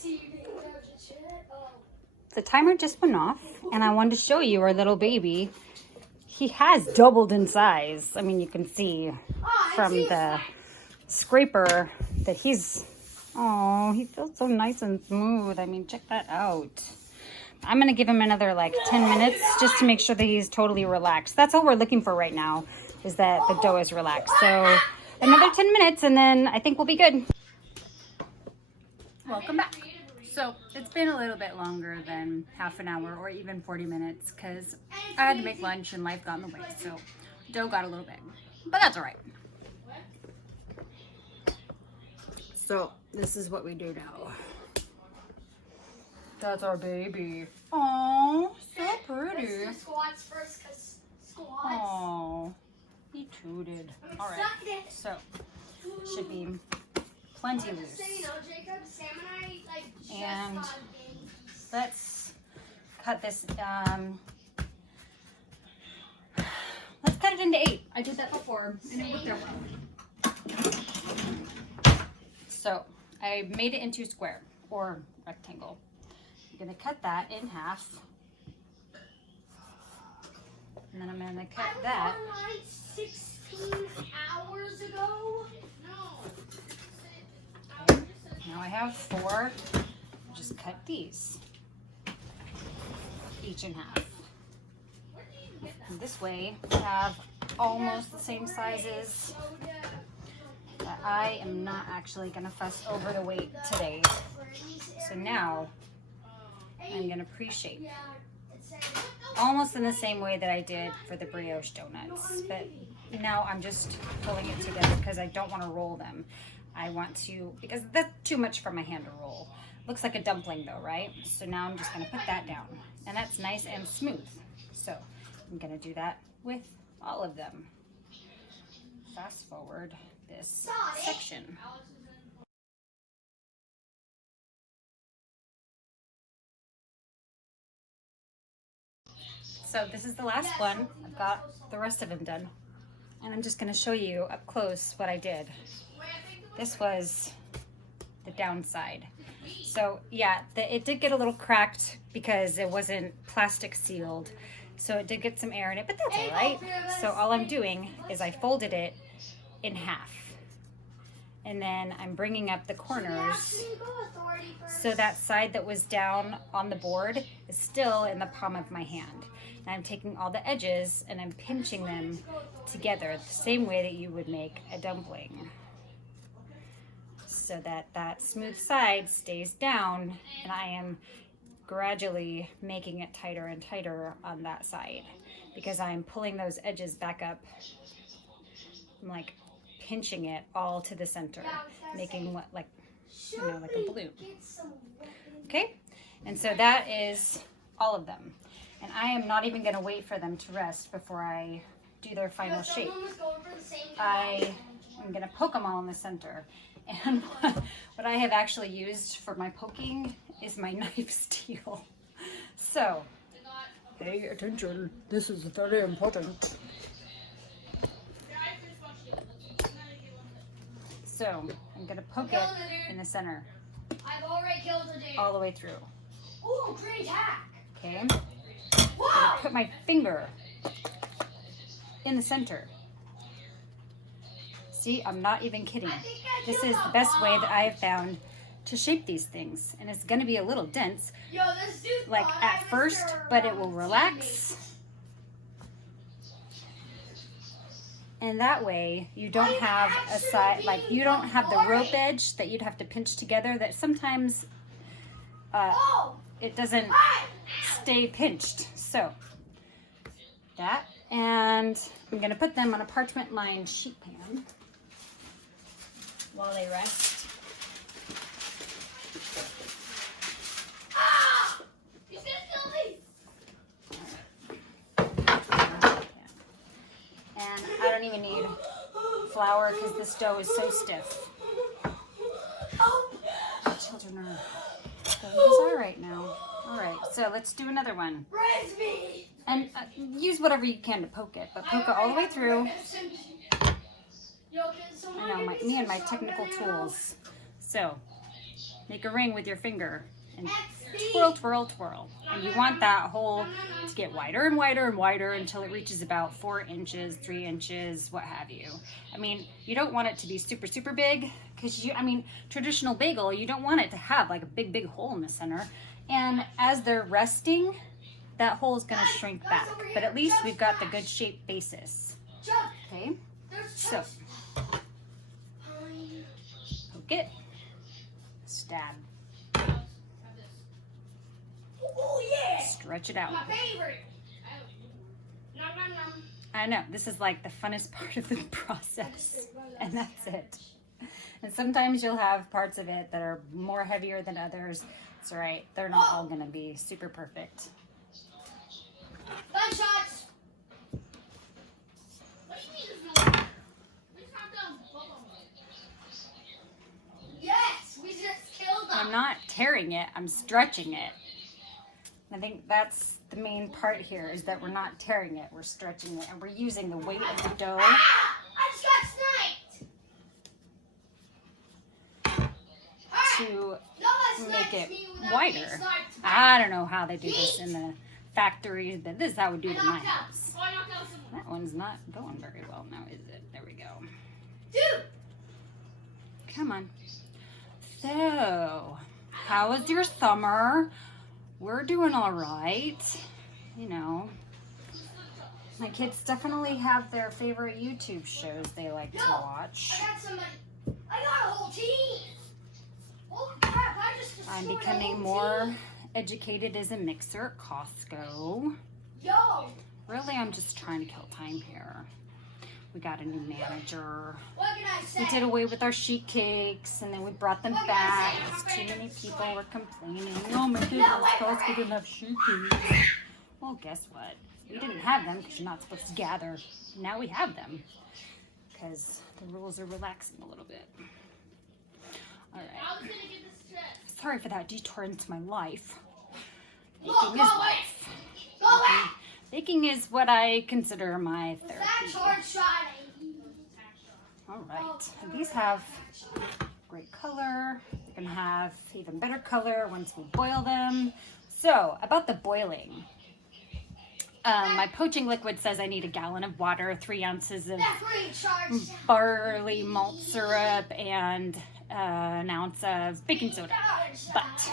The timer just went off, and I wanted to show you our little baby. He has doubled in size. I mean, you can see from the scraper that he's, oh, he feels so nice and smooth. I mean, check that out. I'm gonna give him another like 10 minutes just to make sure that he's totally relaxed. That's all we're looking for right now, is that the dough is relaxed. So another 10 minutes and then I think we'll be good. Welcome back. So it's been a little bit longer than half an hour or even 40 minutes because I had to make lunch and life got in the way. So dough got a little big, but that's all right. So this is what we do now. That's our baby. Oh, so pretty. Let's do squats first, because squats. Oh, he tooted. All right, so should be plenty loose. So, you know, Jacob, Sam and I, like, just And got babies. let's cut this. Let's cut it into 8. I did that before, and it worked out well. So I made it into square or rectangle. I'm gonna cut that in half, and then I'm gonna cut that. I was online 16 hours ago. Okay. Now I have 4. Just cut these each in half. And this way we have almost the same sizes. But I am not actually gonna fuss over the weight today. So now I'm gonna pre-shape. Almost in the same way that I did for the brioche donuts. But now I'm just pulling it together because I don't want to roll them. I want to, because that's too much for my hand to roll. Looks like a dumpling though, right? So now I'm just gonna put that down. And that's nice and smooth. So I'm gonna do that with all of them. Fast forward this section. So this is the last one. I've got the rest of them done. And I'm just gonna show you up close what I did. This was the downside. So yeah, it did get a little cracked because it wasn't plastic sealed. So it did get some air in it, but that's all right. So all I'm doing is I folded it in half. And then I'm bringing up the corners so that side that was down on the board is still in the palm of my hand. And I'm taking all the edges and I'm pinching them together the same way that you would make a dumpling, so that that smooth side stays down, and I am gradually making it tighter and tighter on that side because I'm pulling those edges back up. I'm like pinching it all to the center, making what, like, you know, like a balloon. Okay, and so that is all of them, and I am not even going to wait for them to rest before I do their final shape. I am going to poke them all in the center, and what I have actually used for my poking is my knife steel. So pay attention, this is very important. So I'm gonna poke it in the center. I've already killed a dude. All the way through. Ooh, great hack. Okay. I'm gonna put my finger in the center. See, I'm not even kidding. This is the best way that I have found to shape these things. And it's gonna be a little dense, like at first, but it will relax. And that way you don't have a side, like you don't have the rope edge that you'd have to pinch together, that sometimes it doesn't stay pinched. So that, and I'm gonna put them on a parchment lined sheet pan while they rest. He's gonna kill me. And I don't even need flour because this dough is so stiff. The children are bizarre right now. All right, so let's do another one. Raise me. And use whatever you can to poke it, but poke it all the way through. I know, me and my technical tools. So make a ring with your finger and twirl, twirl, twirl. And you want that hole to get wider and wider and wider until it reaches about 4 inches, 3 inches, what have you. I mean, you don't want it to be super, super big because traditional bagel, you don't want it to have like a big, big hole in the center. And as they're resting, that hole is going to shrink back. But at least we've got the good shape basis. Okay, so poke it, stab. Oh yeah! Stretch it out. My favorite. Nom, nom, nom. I know, this is like the funnest part of the process, and that's it. And sometimes you'll have parts of it that are more heavier than others. It's all right, they're not all gonna be super perfect. Gunshots! What do you mean there's no? We just knocked down both of them. Yes, we just killed them. I'm not tearing it, I'm stretching it. I think that's the main part here, is that we're not tearing it, we're stretching it, and we're using the weight of the dough Ah! I just got sniped. to No, make it me without wider. being sniped. I don't know how they do this in the factories, but this is how we do it in my knocked out. house. Oh, I knocked out someone. That one's not going very well now, is it? There we go. Dude! Come on. So, how was your summer? We're doing all right. You know, my kids definitely have their favorite YouTube shows they like to watch. I got somebody. I got a whole team. Oh crap! I just destroyed I'm a becoming whole more team. educated as a mixer at Costco. Yo, Really, I'm just trying to kill time here. We got a new manager. what can I say? We did away with our sheet cakes, and then we brought them What can I back say? because too many people were complaining. Oh, my goodness, Costco didn't have sheet cakes. Well, guess what? We didn't have them because you're not supposed to gather. Now we have them because the rules are relaxing a little bit. All I right. was gonna get this chest. Sorry for that detour into my life. Look, Baking go is away. life. Go away. Baking is what I consider my That therapy. short shot. All right. And these have great color. They're gonna have even better color once we boil them. So about the boiling, my poaching liquid says I need 1 gallon of water, 3 ounces of That green charge. barley malt syrup, and an ounce of baking soda. But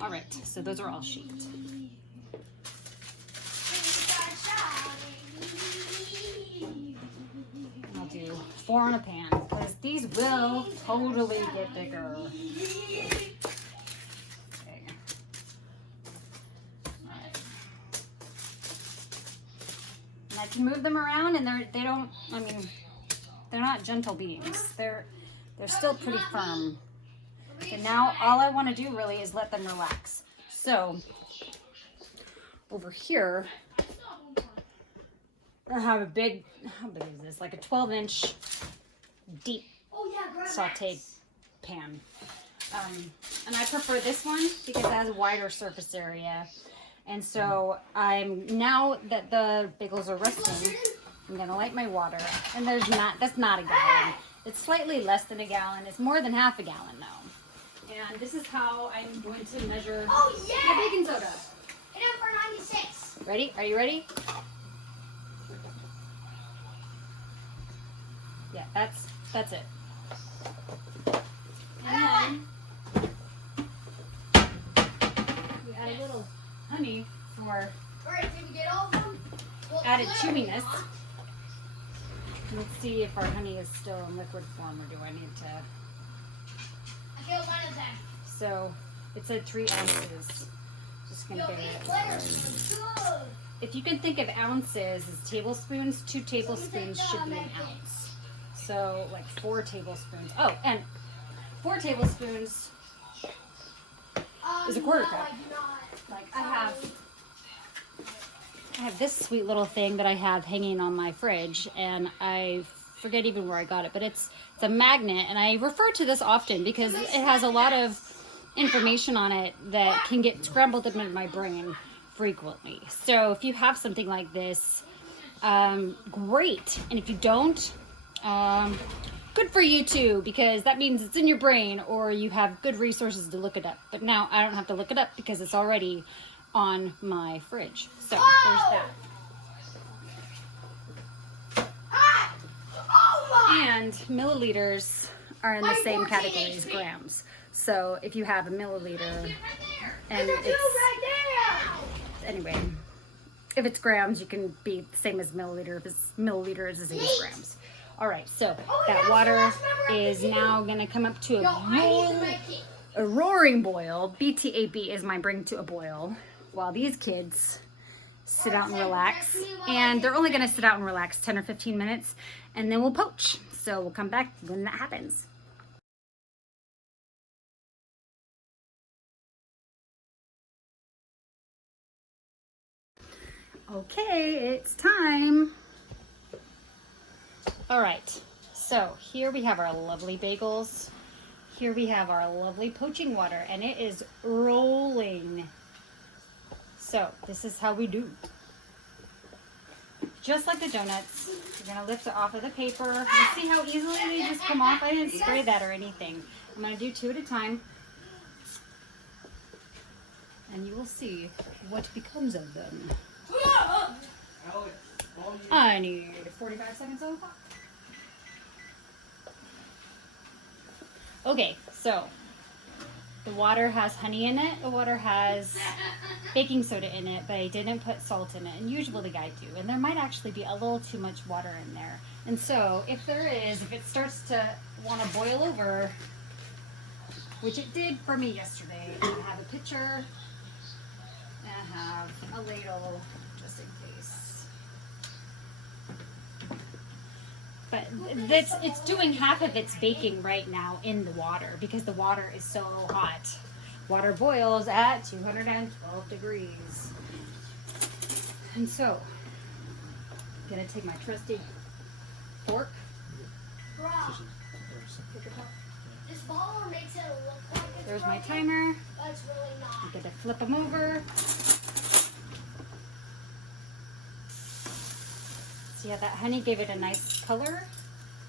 all right, so those are all shaped. And I'll do 4 in a pan because these will totally get bigger. Okay. Alright. And I can move them around, and they're not gentle beings. They're still pretty firm. And now all I want to do really is let them relax. So over here, I have a big, how big is this? Like a 12-inch deep saute pan. And I prefer this one because it has a wider surface area. And so now that the bagels are resting, I'm gonna light my water. And that's not a gallon. It's slightly less than a gallon. It's more than half a gallon though. And this is how I'm going to measure my baking soda. Hit him for 96. Ready? Are you ready? Yeah, that's it. And then we add a little honey for Alright, did we get all of them? Well, added good. chewiness. Let's see if our honey is still in liquid form, or do I need to? I killed one of them. So it said 3 ounces. Just gonna Yo, get these it. players are good. If you can think of ounces as tablespoons, 2 tablespoons should be an ounce. So like 4 tablespoons. Oh, and 4 tablespoons is a quarter No, cup. I do not. Like I have this sweet little thing that I have hanging on my fridge, and I forget even where I got it, but it's a magnet, and I refer to this often because it has a lot of information on it that can get scrambled up in my brain frequently. So if you have something like this, great. And if you don't, good for you too, because that means it's in your brain or you have good resources to look it up. But now I don't have to look it up because it's already on my fridge. So there's that. And milliliters are in the same category as grams. So if you have a milliliter and it's, anyway, if it's grams, you can be the same as milliliter. If it's milliliter, it's the same as grams. All right, so that water is now gonna come up to a roaring boil. BTAB is my bring to a boil, while these kids sit out and relax. And they're only gonna sit out and relax 10 or 15 minutes, and then we'll poach. So we'll come back when that happens. Okay, it's time. All right, so here we have our lovely bagels. Here we have our lovely poaching water, and it is rolling. So this is how we do. Just like the donuts, you're gonna lift it off of the paper. And see how easily they just come off? I didn't spray that or anything. I'm gonna do 2 at a time. And you will see what becomes of them. I need 45 seconds on the clock. Okay, so the water has honey in it. The water has baking soda in it, but I didn't put salt in it. And usually I do. And there might actually be a little too much water in there. And so if there is, if it starts to want to boil over, which it did for me yesterday, I have a pitcher and I have a ladle just in case. But it's doing half of its baking right now in the water because the water is so hot. Water boils at 212 degrees. And so, I'm gonna take my trusty fork. This baller makes it look like it's There's my broken, timer. but it's really not. I'm gonna flip them over. See how that honey gave it a nice color,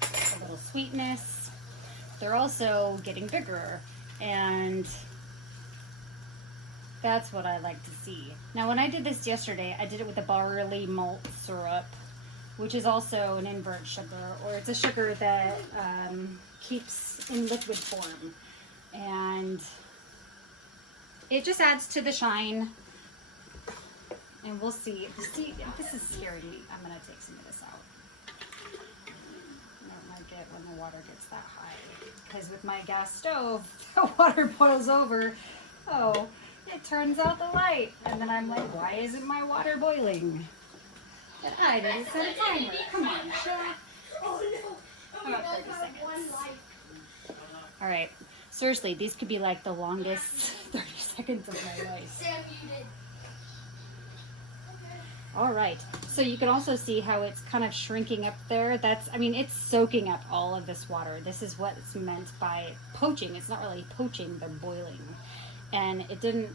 a little sweetness. They're also getting bigger, and that's what I like to see. Now, when I did this yesterday, I did it with a barley malt syrup, which is also an invert sugar, or it's a sugar that keeps in liquid form, and it just adds to the shine. And we'll see. See, this is scaring me. I'm gonna take some of this out. I don't like it when the water gets that high, because with my gas stove, the water boils over. Oh, it turns out the light, and then I'm like, why isn't my water boiling? And I didn't set a timer. Come on, Chef. Oh no! About 30 seconds. All right. Seriously, these could be like the longest 30 seconds of my life. Sam, you did. All right, so you can also see how it's kind of shrinking up there. I mean, it's soaking up all of this water. This is what's meant by poaching. It's not really poaching, they're boiling. And it didn't,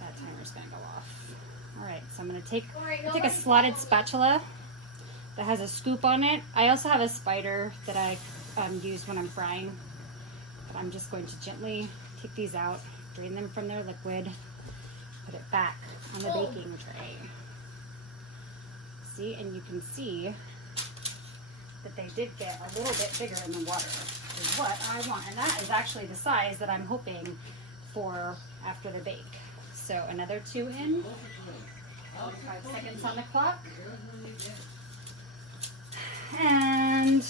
that timer's gonna go off. All right, so I'm gonna take a slotted spatula that has a scoop on it. I also have a spider that I use when I'm frying. But I'm just going to gently take these out, drain them from their liquid, put it back on the baking tray. See, and you can see that they did get a little bit bigger in the water, which is what I want. And that is actually the size that I'm hoping for after the bake. So another 2 in, 5 seconds on the clock. And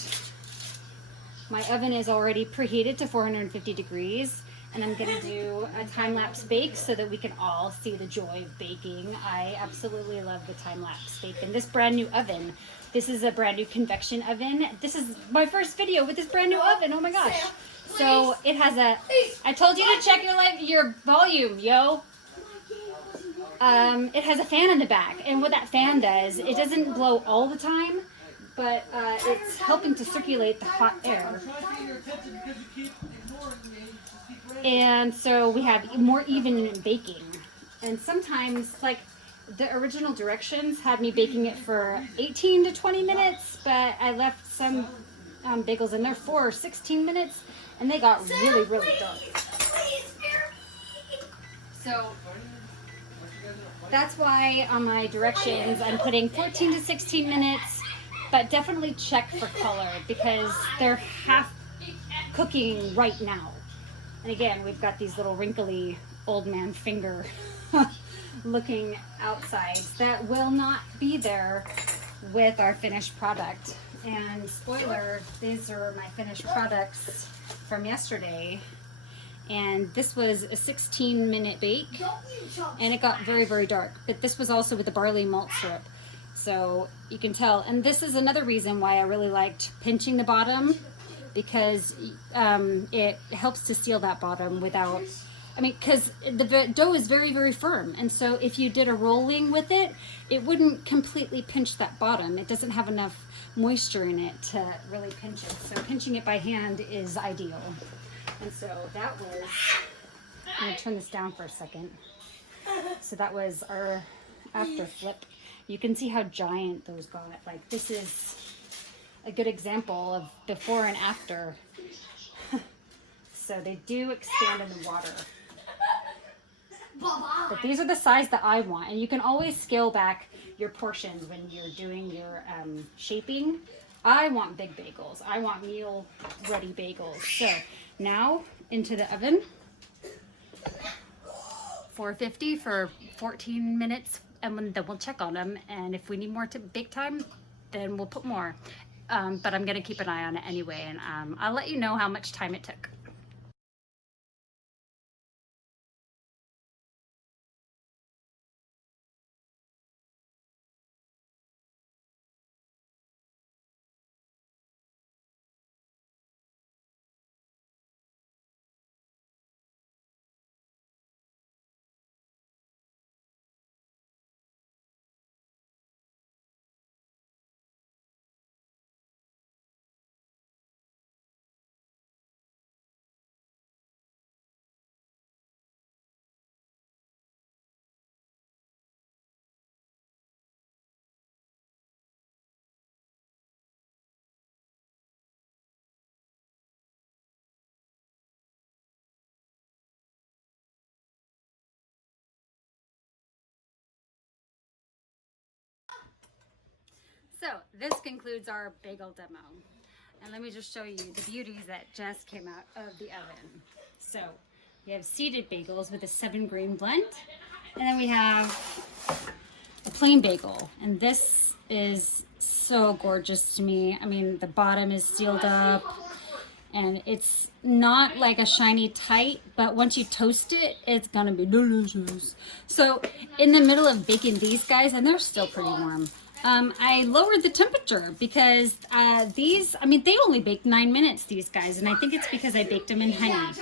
my oven is already preheated to 450 degrees. And I'm gonna do a time-lapse bake so that we can all see the joy of baking. I absolutely love the time-lapse bake. And this brand new oven, this is a brand new convection oven. This is my first video with this brand new oven, oh my gosh. So it has I told you to check your volume, yo. It has a fan in the back, and what that fan does, it doesn't blow all the time, but it's helping to circulate the hot air. And so we have more even baking. And sometimes, like, the original directions had me baking it for 18 to 20 minutes, but I left some bagels in there for 16 minutes, and they got really, really dark. So that's why on my directions I'm putting 14 to 16 minutes, but definitely check for color because they're half cooking right now. And again, we've got these little wrinkly old man finger looking outsides that will not be there with our finished product. And spoiler, these are my finished products from yesterday. And this was a 16-minute bake, and it got very, very dark. But this was also with the barley malt syrup. So you can tell. And this is another reason why I really liked pinching the bottom, because it helps to seal that bottom without, because the dough is very, very firm. And so if you did a rolling with it, it wouldn't completely pinch that bottom. It doesn't have enough moisture in it to really pinch it. So pinching it by hand is ideal. And so that was, I'm going to turn this down for a second. So that was our after flip. You can see how giant those got. Like, this is a good example of before and after. So they do expand in the water. But these are the size that I want. And you can always scale back your portions when you're doing your shaping. I want big bagels. I want meal ready bagels. So now into the oven, 450 for 14 minutes, and then we'll check on them. And if we need more to bake time, then we'll put more. But I'm gonna keep an eye on it anyway, and I'll let you know how much time it took. So this concludes our bagel demo. And let me just show you the beauties that just came out of the oven. So we have seeded bagels with a 7-grain blend. And then we have a plain bagel. And this is so gorgeous to me. I mean, the bottom is sealed up and it's not like a shiny tight, but once you toast it, it's gonna be delicious. So in the middle of baking these guys, and they're still pretty warm, I lowered the temperature because these, they only baked 9 minutes, these guys, and I think it's because I baked them in honey.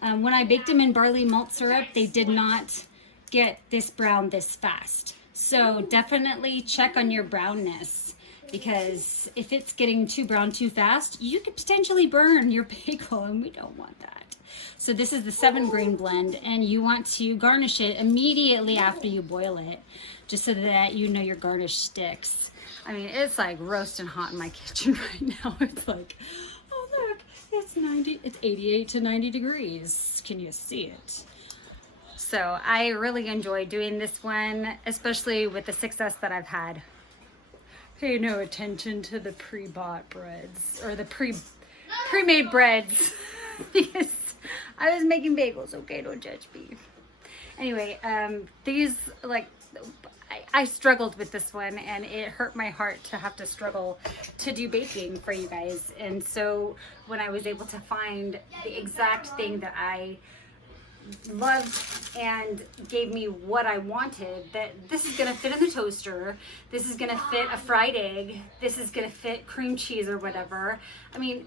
When I baked them in barley malt syrup, they did not get this brown this fast. So definitely check on your brownness, because if it's getting too brown too fast, you could potentially burn your bagel, and we don't want that. So this is the 7-grain blend, and you want to garnish it immediately after you boil it, just so that you know your garnish sticks. I mean, it's like roasting hot in my kitchen right now. It's like, oh look, it's 88 to 90 degrees. Can you see it? So I really enjoy doing this one, especially with the success that I've had. Pay no attention to the pre-bought breads, or the pre-made breads, because I was making bagels. Okay, don't judge me. Anyway, these, like, I struggled with this one, and it hurt my heart to have to struggle to do baking for you guys. And so when I was able to find the exact thing that I loved and gave me what I wanted, that this is gonna fit in the toaster, this is gonna fit a fried egg, this is gonna fit cream cheese or whatever. I mean,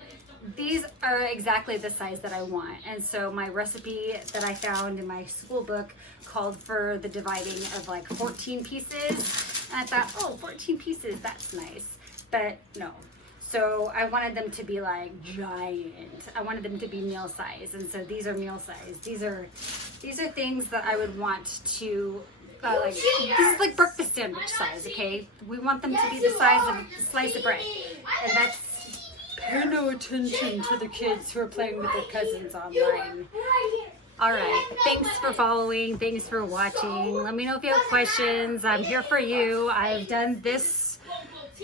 these are exactly the size that I want. And so my recipe that I found in my school book called for the dividing of like 14 pieces. And I thought, oh, 14 pieces, that's nice. But no. So I wanted them to be like giant. I wanted them to be meal size. And so these are meal size. These are things that I would want to this is like breakfast sandwich size, okay? We want them to be the size of a slice of bread. And that's, pay no no attention to the kids who are playing with their cousins online. All right, thanks for following, thanks for watching. Let me know if you have questions. I'm here for you. I've done this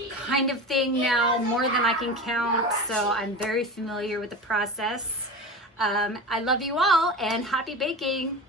kind of thing now more than I can count, so I'm very familiar with the process. I love you all and happy baking.